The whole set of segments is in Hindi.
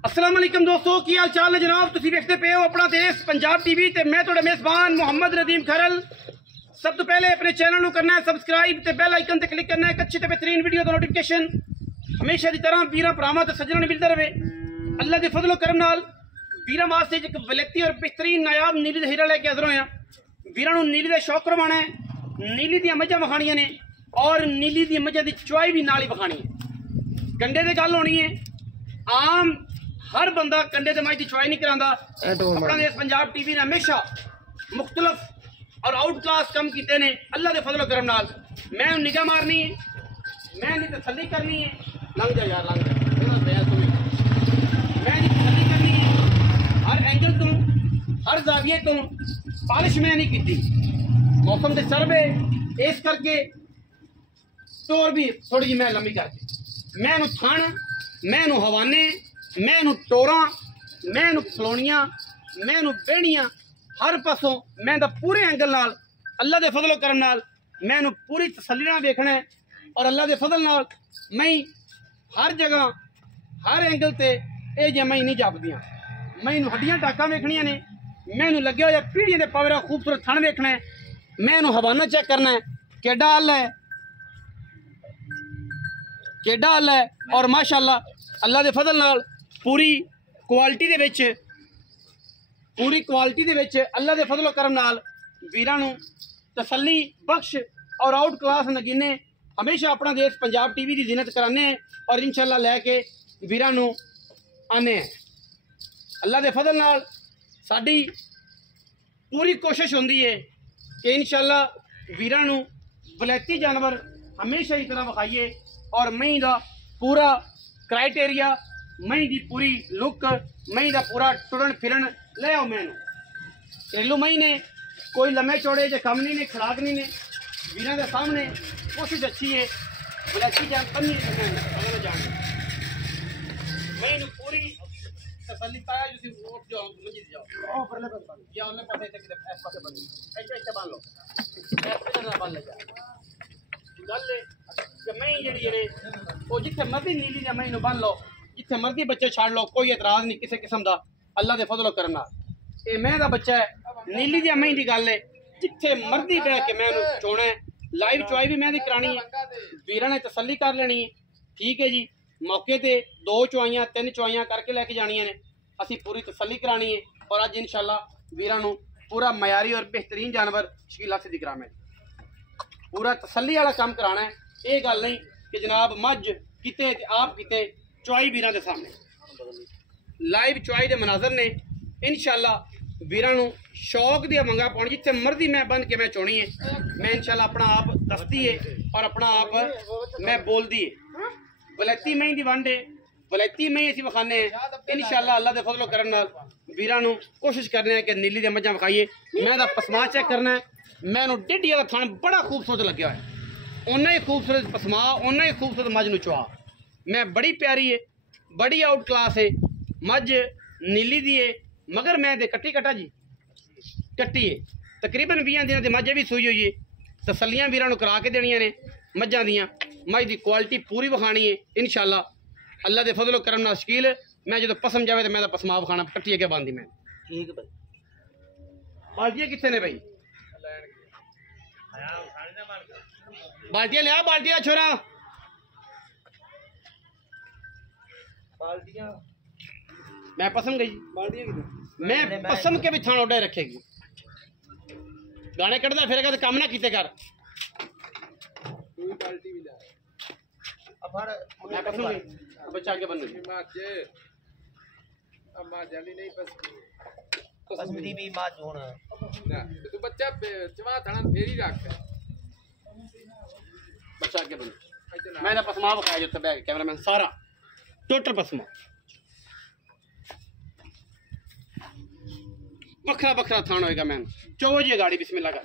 अस्सलाम वालेकुम दोस्तों, की हाल चाल है जनाब। तुसीं देखते पे हो अपना देश पंजाब टीवी ते मैं तुहाडा मेज़बान मोहम्मद नदीम खरल। सब तो पहले अपने चैनल को करना है सबसक्राइब ते बेल आइकन ते क्लिक करना है एक अच्छी ते बेहतरीन वीडियो का नोटिफिकेशन हमेशा की तरह वीरां भरावां ते सज्जनां नूं मिलदा रहे। अल्लाह के फजलो करम नाल वीरां वास्ते एक वलैती और बेहतरीन नायाब नीली दा हीरा लेके हाज़र होया। वीरां नूं नीली दा शौक करवाना है, नीली दी मझां विखाणियां ने और नीली दी मझां दी चुआई भी नाल ही विखाणी है। कंडे ते गल होनी है, आम हर बंदा कंडे ते मझ की चुआई नहीं करांदा। अपना देश पंजाब टीवी ने हमेशा मुख्तलिफ और आउट क्लास कम किए ने। अल्लाह के फजलो करम नाल मैं निगाह मारनी है, मैं तसल्ली करनी है। लंघ जा यार, लंघ जा, मैं तसल्ली करनी है। हर एंगल तो हर जाविये तो पॉलिश मैं नहीं की। मौसम के सर्वे इस करके तोर भी थोड़ी जी मैं लंबी करके मैं थण, मैं हवाने, मैं टोरा, मैं फलोनियां, मैं बेहनियां, हर पासों मैं पूरे एंगल नाल अल्लाह के फजलो करम नाल मैं पूरी तसल्ली नाल देखना है। और अल्लाह के फजल नाल मैं हर जगह हर एंगल ते ये जे मैं नहीं जापदियां। मैं हड्डियां टाका वेखनियां ने, मैं लगे हुए पीढ़ियों के पवरा खूबसूरत थण वेखना है, मैं हवाना चेक करना है केडा हल है, केडा हल है। और माशाअल्लाह अल्लाह के फजल नाल पूरी क्वालिटी दे विच अल्लाह के फजलो करम नाल वीरां नूं तसल्ली बख्श और आउट क्लास नगीने हमेशा अपना देश पंजाब टीवी की जिन्नत कराने और इंशाअल्लाह लैके वीरां नूं आने हैं। अल्लाह के फजल नाल साडी पूरी कोशिश होंदी है कि इंशाअल्लाह वीरां नूं वलैती जानवर हमेशा ही तरह विखाइए और मई का पूरा क्राइटेरिया, मई की पूरी लुक, मई का पूरा टुरन फिरन ले आओ। मैनू घरेलू मई ने कोई लम्बे चौड़े जो कम नहीं ने, खराक नहीं ने। वीरां के सामने कोशिश अच्छी है, वलैती जान कमी जान मई पूरी तसल्ली पाया। वोट जाओ मुझे जाओ परले पासे या उन्हें पासे तक इस पासे बन ऐसे बांध लो, ऐसे ना बांध ले जा। गल है कि मैं जी वो जिथे मर्जी नीली या मई बन लो, जिथे मर्जी बच्चे छाड़ लो, कोई एतराज नहीं किसी किस्म का। अल्लाह के फजलो करम नाल ये मैं दा बच्चा है, नीली दी मई की गल है। जिथे मर्जी बह के मैं चोना है, लाइव चुआई भी मैं करानी है, वीरां ने तसल्ली कर लेनी है। ठीक है जी, मौके ते 2 चुआइयां 3 चुआइयां करके लैके जानियां ने, असी पूरी तसल्ली करानी है। और अज इंशाअल्लाह वीरां नूं पूरा मयारी और बेहतरीन जानवर शकील सिद्धी करामे पूरा तसल्ली वाला काम कराना है। ये गल नहीं कि जनाब मझ किते आप किते, चुआई वीरां दे सामने लाइव चुआई दे मनाजर ने। इंशाअल्लाह वीरां नूं शौक दी मंगा पाउणी, जिथे मर्जी मैं बन के मैं चोनी है, मैं इंशाअल्लाह अपना आप दसदी है और अपना आप मैं बोलदी है। वलैती मई दी वंड है, वलैती मई असीं विखाने इंशाअल्लाह अल्लाह दे फजलो करम नाल वीरां नूं कोशिश करने हैं कि नीली दे मझां विखाइए। मैं दा पसमा चेक करना है, मैनू डेढ़ी का थण बड़ा खूबसूरत लग्या है, उन्ना ही खूबसूरत पसमा, उन्ना ही खूबसूरत मझ नूं चुआ। मैं बड़ी प्यारी है, बड़ी आउट क्लास है मझ नीली दी है, मगर मैं दे कट्टी कटा जी कट्टी है। तकरीबन 20 दिन की मझ भी सूई हुई है। तसल्लियां वीरां नूं करा के देनियां ने मझां दियां। मझ की क्वालिटी पूरी विखानी है इंशाअल्लाह अल्लाह के फजलो करम नाल। शकील मैं जो पसम जावे तो मैं पसमा विखाना कट्टी अगे बांधी मैं। ठीक है भाई, बाल्टियां कितने ने भाई? बाल्टियां लिया, बाल्टियां छोरा, बाल्टियां मैं पसम गई, बाल्टियां मैं पसम के भी थान ओडा रखेगी। गाने कटदा फिरेगा तो काम ना कीते कर। बाल्टी भी ला मैं पसम गई, बच्चा आगे बन गई अम्मा जाली नहीं पसंदी भी मां होना ना तू बच्चा चवा थाना फेरी रख बच्चा आगे बन। मैंने पसमा बखाया जो बैग कैमरामैन सारा टोटल पसमा बखरा बखरा थान होएगा। मैन चो जी गाड़ी बिस्मिल्लाह कर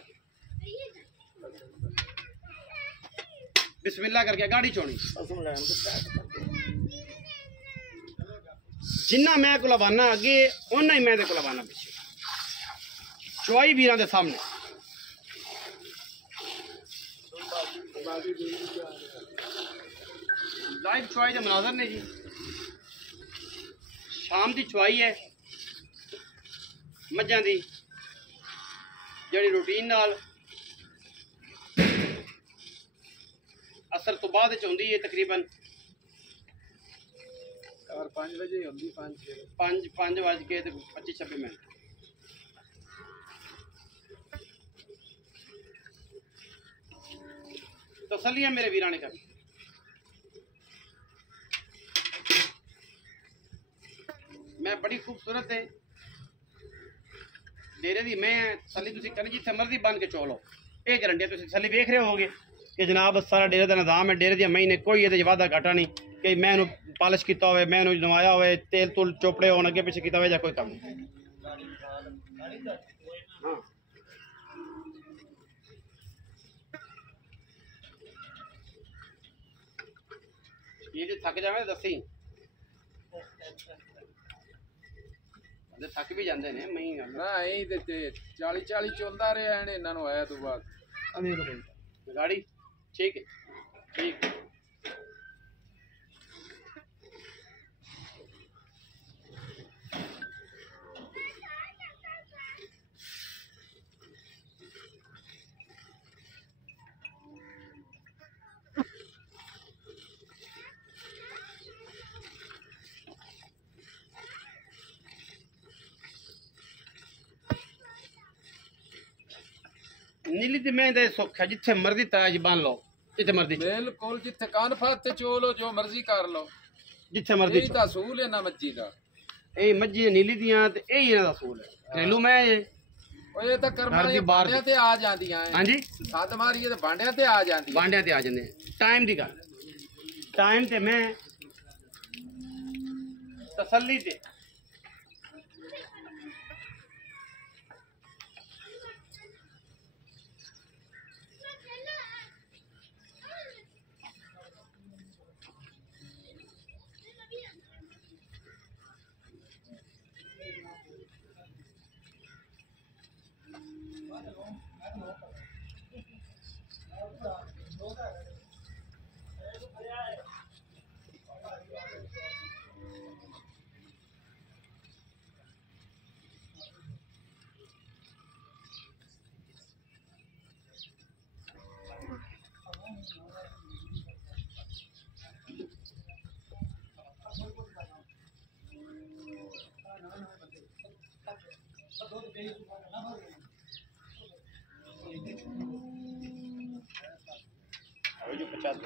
बिस्मिल्लाह करके गाड़ी चोनी जिन्ना मैं को लवाना अगे उन्ना ही मैं को लवाना पिछे। चुआई वीरां दे सामने लाइव चुआई दे मनाजर ने जी। शाम की चुवाई है मझां दी जिहड़ी रूटीन नाल असर तो बाद होंदी है तकरीबन 5 बजे होंदी 5 बज के 25-26 मिनट। तसल्लियां मेरे वीरां ने कर मैं बड़ी खूबसूरत है डेरे दी मैं तसल्ली तुसीं करनी जिथे मर्जी बन के चो लो। ये गारंटी तुसीं तसल्ली देख रहे होगे कि जनाब सारा डेरे का निज़ाम है। डेरे दी मई ने कोई ये वादा घाटा नहीं कि मैं पॉलिश किया हो, मैं नवाया हो, तेल तुल चोपड़े हो अगे पिछे किया हो या कोई कम नहीं। हाँ ये थक जावे दसी थक भी जाते हैं मई ना यही ते 40 चलता रहा है इन्होंने आया तो बाद गाड़ी ठीक है ठीक है। नीली दी मैं दे सुख है जिथे मर्जी ताज बन लो जिथे मर्जी बिल्कुल जिथे कान फाते चो लो जो मर्जी कर लो जिथे मर्जी यही ता सूल है ना मच्छी दा ए मज्जी नीली दियां ते यही इना दा सूल है। घरेलू मैं ओए ता कर्मा ये बांडियां ते आ जांदियां हैं। हां जी साथ मारिए ते बांडियां ते आ जांदी बांडियां ते आ जांदे टाइम दी गल टाइम ते मैं तसल्ली ते जो 50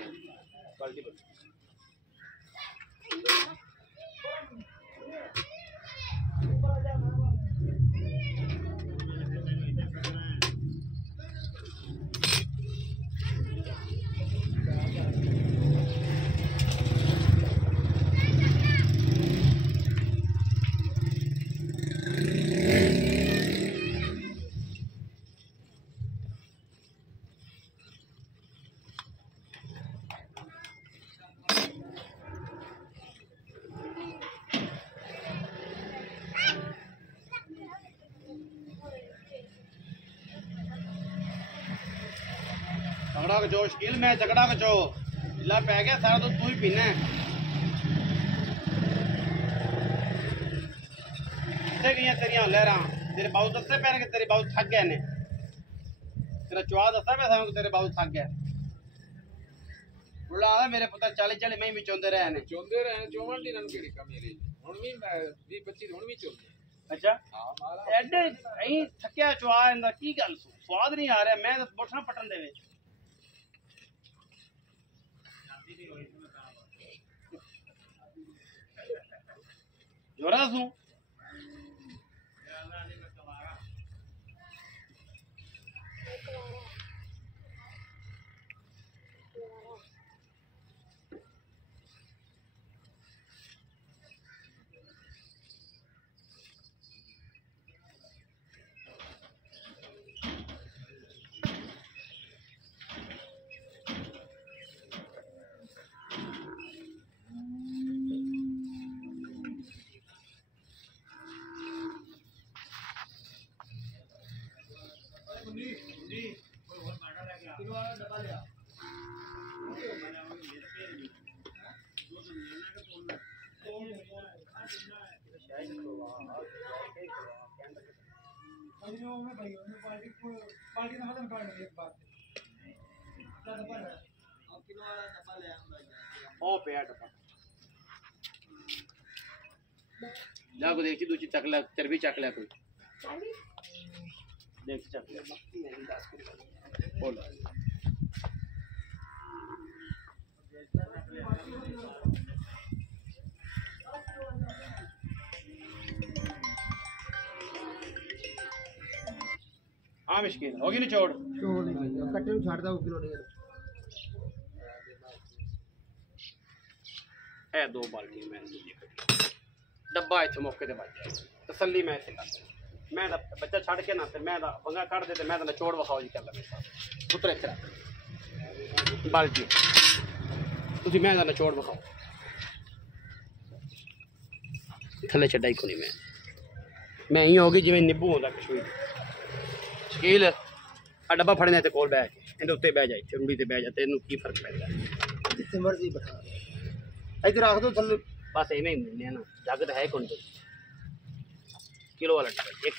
क्वालिटी झगड़ा कचो शकील मैं झगड़ा कचो ला पै गया सारा तो तू ही पीना है। कितने गई तेरिया लहर तेरे बाबू दसते पे कि तेरे बाबू थक गए ने तेरा चुहा दसा पे कि तेरे बाबू थक गया बुला मेरे पुत्र 40 मई भी चौंदे रहे ने चौवन दी नन केड़ी कमी रही हुन भी 20-25 हुन भी चलदे। अच्छा हां मारा एडे अहीं थकिया चुहा इंदा की गल स्वाद नहीं आ रहा मैं तो बोठना पटन देवे जोरा सू ओ पे डब्बा जा को देखी दूसरी चक ले चर्बी चक ले कोई देख चक ले बोल हाँ मुश्किल होगी ना चोड़ कट्टे ਨੂੰ ਛੱਡਦਾ ਉਹ ਕਿਲੋ ਨਹੀਂ है दो बाल्टी मैं डब्बा इतने मौके ते बच जाए तसल्ली मैं इतने कर मैं बच्चा छड़ के ना ते मैं पंगा कट दे ते मैं नचोड़ विखाओ जी कर ला पुत्र इतने बाल्टी तुसी मैं नचोड़ विखाओ थले छड्डा ही कोनी मैं ही होगी जिवें निब्बू होंदा कश्मीर शकील आ डब्बा फड़ने ते कोल बैठ इहदे उत्ते बैठ जा इत्थे रूड़ी ते बैठ जा तेनू की फर्क पैंदा ਜਿੱਥੇ ਮਰਜ਼ੀ ਬਤਾ इधर रख दो थल्ले बस इवें ही मिलने ना जग तो है कौन किलो वाला डब्बा एक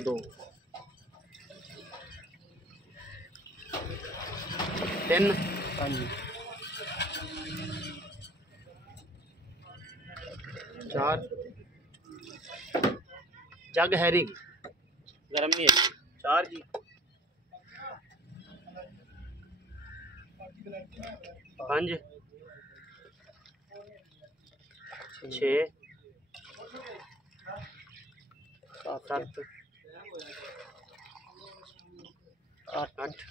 दो तीन हाँ जी चार जग हैरी गरम नहीं है चार जी पांच छे सात आठ आठ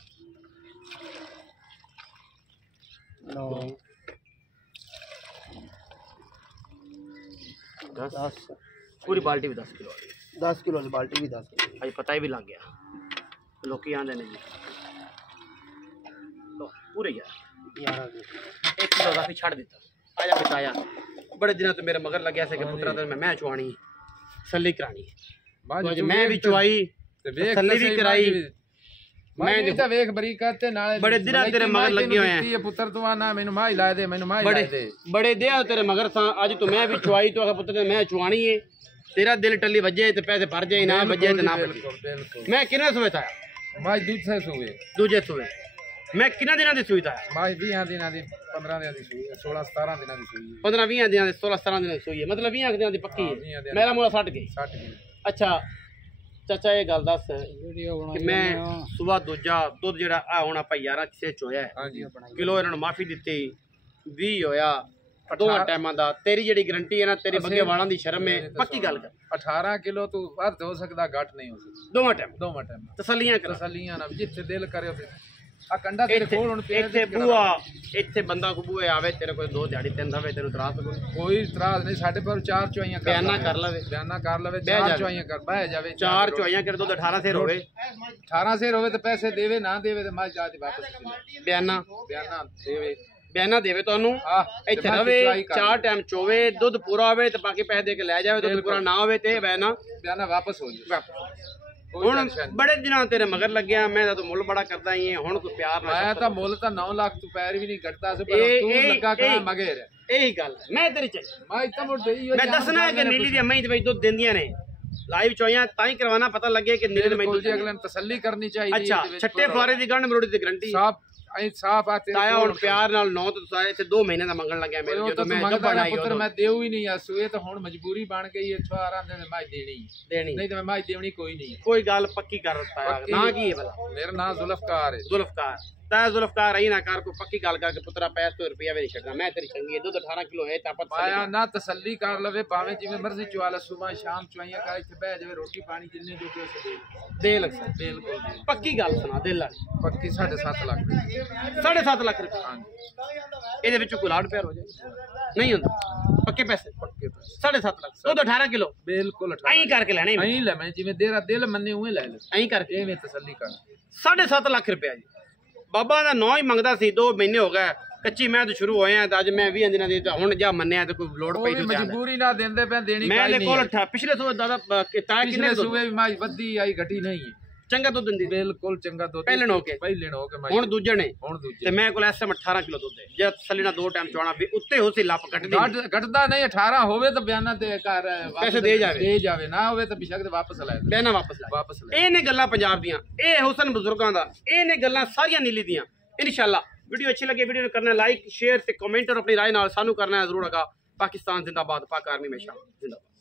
नौ दस पूरी बाल्टी भी 10 किलो आ गई 10 किलो वाली बाल्टी भी 10 किलो अज पता ही भी लग गया लोग आते हैं जी तो पूरे यार 11 एक किलो काफी छड़ दिता आया बचाया बड़े दिनों तो मेरे मगर लग्या से कि पुत्रा तो मैं चुआनी सली करानी तो मैं भी चुआई सली भी कराई मैं ਤਾਂ ਵੇਖ ਬਰੀਕਤ ਤੇ ਨਾਲੇ बड़े दिनों तेरे मगर लगे हुए हैं ਇਹ ਪੁੱਤਰ ਤੂੰ ਆਣਾ ਮੈਨੂੰ ਮਾਈ ਲਾ ਦੇ ਮੈਨੂੰ ਮਾਈ ਲਾ ਦੇ बड़े दिया तेरे मगर सा आज तो मैं भी चुआई तो अगर पुत्र मैं चुआनी है तेरा दिल टली बजे तो पैसे भर जाए ना बजे तो ना बजे ਬਿਲਕੁਲ मैं किना सुबह था ਮਾਈ ਦੂਜੇ ਸੂਏ दूजे सुबह मैं किना दिनों की सुई था ਮਾਈ 20 ਦਿਨਾਂ ਦੀ 15 ਦਿਨਾਂ ਦੀ ਸੂਈ 16 17 ਦਿਨਾਂ ਦੀ ਸੂਈ 15-20 ਦਿਨਾਂ ਦੀ 16-17 ਦਿਨਾਂ ਦੀ ਸੂਈ ਹੈ ਮਤਲਬ 20 ਦਿਨਾਂ ਦੀ ਪੱਕੀ ਹਾਂ, 20 ਹੈ ਦਿਨਾਂ ਮੇਰਾ ਮੂਲਾ 60 ਗਈ 60 ਕਿਲੋ ਅੱਛਾ ਚਾਚਾ ਇਹ ਗੱਲ ਦੱਸ ਕਿ ਮੈਂ ਸਵੇਰ ਦੂਜਾ ਦੁੱਧ ਜਿਹੜਾ ਆ ਹੁਣ ਆਪਾਂ 11 ਕਿਸੇ ਚੋਇਆ ਹਾਂਜੀ ਕਿਲੋ ਇਹਨਾਂ ਨੂੰ ਮਾਫੀ ਦਿੱਤੀ 20 ਹੋਇਆ ਦੋਵਾਂ ਟਾਈਮਾਂ ਦਾ ਤੇਰੀ ਜਿਹੜੀ ਗਰੰਟੀ ਹੈ ਨਾ ਤੇਰੇ ਬੱਗੇ ਵਾਲਾਂ ਦੀ ਸ਼ਰਮ ਹੈ ਪੱਕੀ ਗੱਲ ਕਰ 18 ਕਿਲੋ ਤੂੰ ਵੱਧ ਹੋ ਸਕਦਾ ਘੱਟ ਨਹੀਂ ਹੋ ਸਕਦਾ ਦੋਵਾਂ ਟਾਈਮ ਤਸੱਲੀਆਂ ਕਰ ਤਸੱਲੀਆਂ ਨਾਲ ਜਿੱਥੇ ਦਿਲ ਕਰੇ ਉੱਥੇ ਆ ਕੰਡਾ ਤੇਰੇ ਕੋਲ ਹੁਣ ਪਿਆ ਇੱਥੇ ਬੂਆ ਇੱਥੇ ਬੰਦਾ ਕੋ ਬੂਏ ਆਵੇ ਤੇਰੇ ਕੋਲ 2 ਦਿਹਾੜੀ 3 ਰਵੇ ਤੈਨੂੰ ਤਰਾਸ ਕੋਈ ਇਤਰਾਜ਼ ਨਹੀਂ ਸਾਡੇ ਪਰ 4 ਚੁਆਈਆਂ ਬਿਆਨਾ ਕਰ ਲਵੇ ਬਿਆਨਾ ਕਰ ਲਵੇ ਬਹਿ 4 ਜਾਵੇ। ਚੁਆਈਆਂ ਕਰ ਬਹਿ ਜਾਵੇ 4 ਚੋਈਆਂ ਕਰ ਦੁੱਧ 18 ਸਿਰ ਹੋਵੇ 18 ਸਿਰ ਹੋਵੇ ਤੇ ਪੈਸੇ ਦੇਵੇ ਨਾ ਦੇਵੇ ਤੇ ਮੈਂ ਜਾ ਕੇ ਵਾਪਸ ਬਿਆਨਾ ਦੇਵੇ ਬਿਆਨਾ ਦੇਵੇ ਤੁਹਾਨੂੰ ਇੱਥੇ ਰਵੇ 4 ਟਾਈਮ ਚੋਵੇ ਦੁੱਧ ਪੂਰਾ ਹੋਵੇ ਤੇ ਬਾਕੀ ਪੈਸੇ ਦੇ ਕੇ ਲੈ ਜਾਵੇ ਦੁੱਧ ਪੂਰਾ ਨਾ ਹੋਵੇ ਤੇ ਬਿਆਨਾ ਵਾਪਸ ਹੋ ਜਾਵੇ ਹੁਣ ਬੜੇ ਦਿਨਾਂ ਤੇਰੇ ਮਗਰ ਲੱਗਿਆ ਮੈਂ ਤਾਂ ਮੁੱਲ ਬੜਾ ਕਰਦਾ ਹੀ ਹੁਣ ਕੋਈ ਪਿਆਰ ਨਾਲ ਮੈਂ ਤਾਂ ਮੁੱਲ ਤਾਂ 9 ਲੱਖ ਤੋਂ ਪੈਰ ਵੀ ਨਹੀਂ ਘਟਦਾ ਸੀ ਪਰ ਤੂੰ ਲੱਗਾ ਕਰਾ ਮਗਰ ਇਹੀ ਗੱਲ ਮੈਂ ਤੇਰੀ ਚਾਹੀ ਮੈਂ ਤਾਂ ਮੁੱਢ ਹੀ ਮੈਂ ਦੱਸਣਾ ਕਿ ਨੀਲੀ ਦੀ ਅੰਮਾ ਹੀ ਦਵਾਈ ਦੁੱਧ ਦਿੰਦੀਆਂ ਨੇ ਲਾਈਵ ਚੋਈਆਂ ਤਾਂ ਹੀ ਕਰਵਾਉਣਾ ਪਤਾ ਲੱਗੇ ਕਿ ਨੀਲੀ ਦੀ ਜੀ ਅਗਲੇ ਨੂੰ ਤਸੱਲੀ ਕਰਨੀ ਚਾਹੀਦੀ ਅੱਛਾ ਛੱਟੇ ਫੁਆਰੇ ਦੀ ਗੰਢ ਮਰੋੜੀ ਦੀ ਗਰੰਟੀ ਸਾਫ ਆਤੇ ਤਾਇਆ ਹੁਣ ਪਿਆਰ ਨਾਲ 9 ਤੋਂ ਤਾਇਆ ਇੱਥੇ 2 ਮਹੀਨੇ ਦਾ ਮੰਗਣ ਲੱਗਿਆ ਮੇਰੇ ਜਦੋਂ ਮੈਂ ਗੱਭਾ ਆਈ ਪੁੱਤਰ ਮੈਂ ਦੇਉ ਹੀ ਨਹੀਂ ਆਸੂ ਇਹ ਤਾਂ ਹੁਣ ਮਜਬੂਰੀ ਬਣ ਗਈ ਹੈ 18 ਦਿਨ ਮੈਂ ਦੇਣੀ ਨਹੀਂ ਤਾਂ ਮੈਂ ਦੇਣੀ ਕੋਈ ਨਹੀਂ ਕੋਈ ਗੱਲ ਪੱਕੀ ਕਰ ਦਿੱਤਾ ਨਾ ਕੀ ਹੈ ਭਲਾ ਮੇਰਾ ਨਾਮ ਜ਼ੁਲਫਕਾਰ ਹੈ ਜ਼ੁਲਫਕਾਰ ਤਾਂ ਜ਼ੁਲਫਕਾਰ ਆਈ ਨਾ ਕਰ ਕੋਈ ਪੱਕੀ ਗੱਲ ਕਰਕੇ ਪੁੱਤਰਾ 500 ਰੁਪਇਆ ਵੀ ਨਹੀਂ ਛੱਡਣਾ ਮੈਂ ਤੇਰੀ ਚੰਗੀ ਹੈ ਦੁੱਧ 18 ਕਿਲੋ ਹੈ ਤਾਂ ਆਪਾਂ ਪਾਇਆ ਨਾ ਤਸੱਲੀ ਕਰ ਲਵੇ ਭਾਵੇਂ ਜਿਵੇਂ ਮਰਜ਼ੀ ਚਵਾਲਾ ਸਵੇਰ ਸ਼ਾਮ ਚਵਾਈਆਂ ਕਰ ਇੱਥੇ ਬਹਿ ਜਾਵੇ ਰੋਟੀ ਪਾਣੀ ਜਿੰਨੇ ਜੋ ਕੇ ਉਸੇ ਦੇ ਲੱਗ ਬਿਲਕੁਲ ਪੱਕੀ ਗੱਲ ਸੁਣਾ ਦਿਲ ਵਾਲੀ ਪੱਕੀ 7.5 ਲੱਖ 7.5 ਲੱਖ ਰੁਪਏ ਇਹਦੇ ਵਿੱਚ ਕੋਈ ਲਾੜ ਪਿਆਰ ਹੋ ਜਾਏ ਨਹੀਂ ਹੁੰਦਾ ਪੱਕੇ ਪੈਸੇ 7.5 ਲੱਖ ਦੁੱਧ 18 ਕਿਲੋ ਬਿਲਕੁਲ ਐਂ ਕਰਕੇ ਲੈਣੇ ਐਂ ਲੈ ਮੈਂ ਜਿਵੇਂ ਤੇਰਾ ਦਿਲ ਮੰਨੇ ਉਵੇਂ ਲੈ ਲੈ ਐਂ ਕਰਕੇ ਐਵੇਂ ਤਸੱਲੀ ਕਰ 7.5 ਲੱਖ ਰੁਪਏ ਜੀ ਬਾਬਾ ਦਾ ਨਾਂ ਹੀ ਮੰਗਦਾ ਸੀ 2 ਮਹੀਨੇ ਹੋ ਗਏ ਕੱਚੀ ਮੈਂ ਤਾਂ ਸ਼ੁਰੂ ਹੋਇਆ ਤਾਂ ਅੱਜ ਮੈਂ 20 ਦਿਨਾਂ ਦੀ ਹੁਣ ਜਾ ਮੰਨਿਆ ਤੇ ਕੋਈ ਲੋੜ ਪਈ ਤੂੰ ਮਜਬੂਰੀ ਨਾਲ ਦਿੰਦੇ ਪੈ ਦੇਣੀ ਮੈਂ ਦੇ ਕੋਲ ਪਿਛਲੇ ਸੂਏ ਦਾਦਾ ਤਾਇਆ ਕਿੰਨੇ ਸੂਏ ਵੀ ਮਾਈ ਵੱਧੀ ਆਈ ਘਟੀ ਨਹੀਂ ਚੰਗਾ ਦੁੱਧ ਦਿੰਦੀ ਬਿਲਕੁਲ ਚੰਗਾ ਦੁੱਧ ਪਹਿਲਣ ਹੋ ਕੇ ਮੈਂ ਹੁਣ ਦੂਜੇ ਨੇ ਹੁਣ ਦੂਜੇ ਤੇ ਮੈਂ ਕੋਲ ਇਸ ਟਾਈਮ 18 ਕਿਲੋ ਦੁੱਧ ਹੈ ਜੇ ਤਸੱਲੀ ਨਾਲ 2 ਟਾਈਮ ਚੋਣਾ ਵੀ ਉੱਤੇ ਹੋ ਸੀ ਲੱਪ ਕੱਟਦੀ ਘਟਦਾ ਨਹੀਂ 18 ਹੋਵੇ ਤਾਂ ਬਿਆਨਾਂ ਤੇ ਕਰ ਪੈਸੇ ਦੇ ਜਾਵੇ ਨਾ ਹੋਵੇ ਤਾਂ ਬਿਸ਼ੱਕ ਵਾਪਸ ਲੈ ਲੈਣਾ ਵਾਪਸ ਲੈ ਇਹ ਨੇ ਗੱਲਾਂ ਪੰਜਾਬ ਦੀਆਂ ਇਹ ਹੁਸਨ ਬਜ਼ੁਰਗਾਂ ਦਾ ਇਹ ਨੇ ਗੱਲਾਂ ਸਾਰੀਆਂ ਨੀਲੀ ਦੀਆਂ ਇਨਸ਼ਾਅੱਲਾ वीडियो अच्छी लगे वीडियो को करना लाइक शेयर से कमेंट और अपनी राय नाल सानू करना है जरूर। पाकिस्तान जिंदाबाद, पाक आर्मी हमेशा जिंदाबाद।